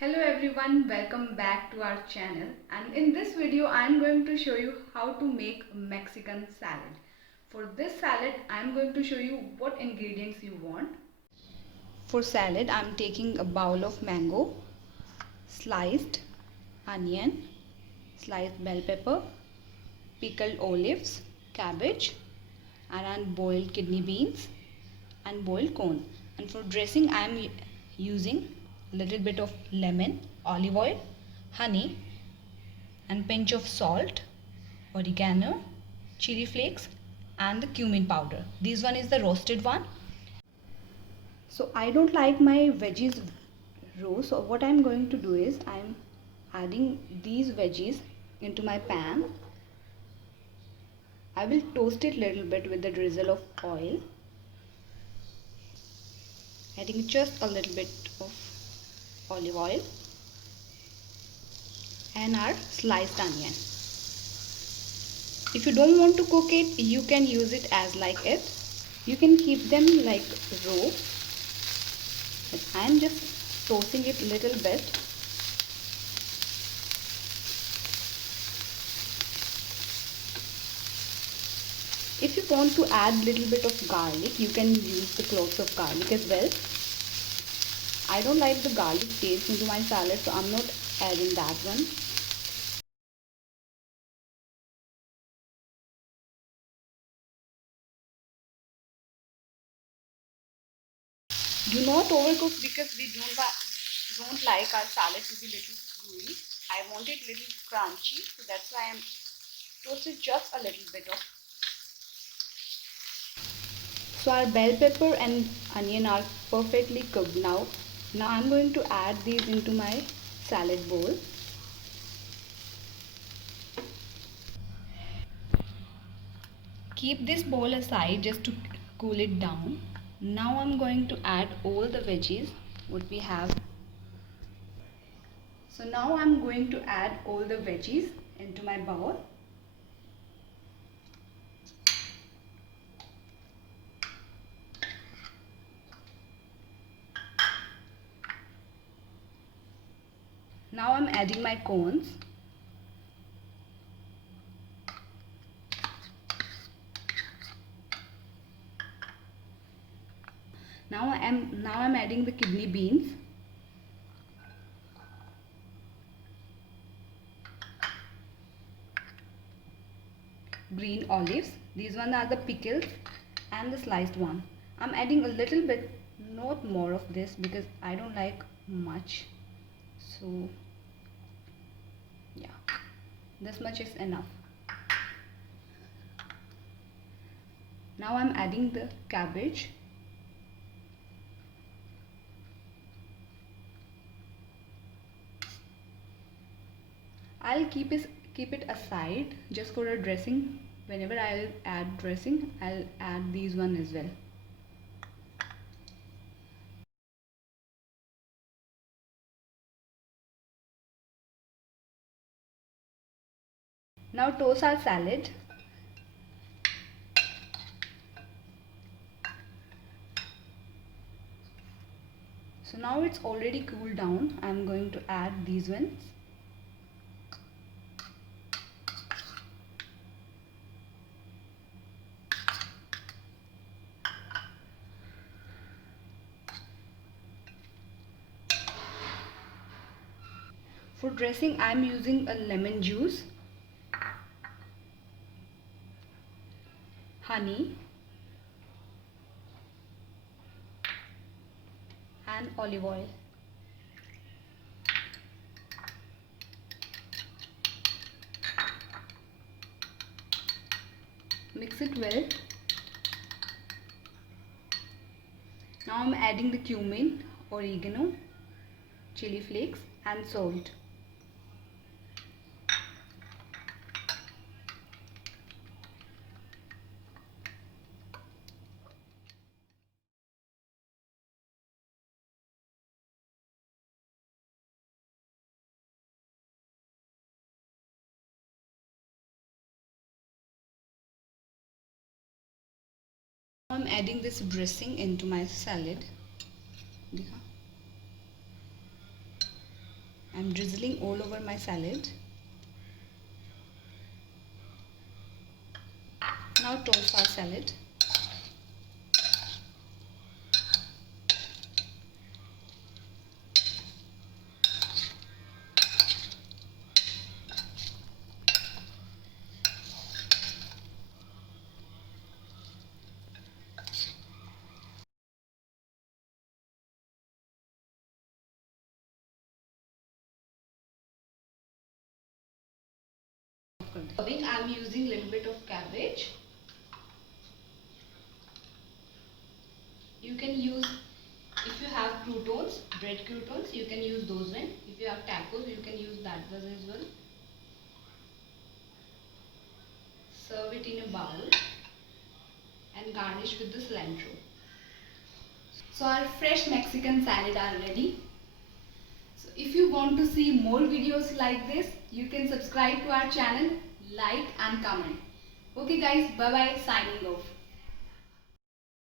Hello everyone, welcome back to our channel, and in this video I am going to show you how to make Mexican salad. For this salad I am going to show you what ingredients you want. For salad I am taking a bowl of mango, sliced onion, sliced bell pepper, pickled olives, cabbage, and unboiled kidney beans and boiled corn. And for dressing I am using a little bit of lemon, olive oil, honey, and pinch of salt, oregano, chili flakes, and the cumin powder. This one is the roasted one. So I don't like my veggies raw, so what I'm going to do is I'm adding these veggies into my pan. I will toast it little bit with the drizzle of oil, adding just a little bit of olive oil and our sliced onion. If you don't want to cook it, you can use it as like it. You can keep them like raw, but I'm just toasting it little bit. If you want to add little bit of garlic, you can use the cloves of garlic as well. I don't like the garlic taste into my salad, so I'm not adding that one. Do not overcook because we don't like our salad to be little gooey. I want it little crunchy, so that's why I'm toasted just a little bit of. So our bell pepper and onion are perfectly cooked now. Now I'm going to add these into my salad bowl. Keep this bowl aside just to cool it down. Now I'm going to add all the veggies what we have. So now I'm going to add all the veggies into my bowl. Now I'm adding my corns. Now I'm adding the kidney beans. Green olives. These ones are the pickles and the sliced one. I'm adding a little bit, not more of this because I don't like much. So yeah, this much is enough. Now I'm adding the cabbage. I'll keep it aside just for a dressing. Whenever I'll add dressing, I'll add these one as well. Now toast our salad. So now it's already cooled down. I'm going to add these ones. For dressing, I'm using a lemon juice, honey, and olive oil. Mix it well. Now I'm adding the cumin, oregano, chili flakes, and salt. I'm adding this dressing into my salad. I'm drizzling all over my salad. Now toss our salad. I'm using a little bit of cabbage. You can use, if you have croutons, bread croutons, you can use those one. If you have tacos, you can use that as well. Serve it in a bowl and garnish with the cilantro. So our fresh Mexican salad are ready. So if you want to see more videos like this, you can subscribe to our channel, like and comment. Okay guys, bye bye, signing off.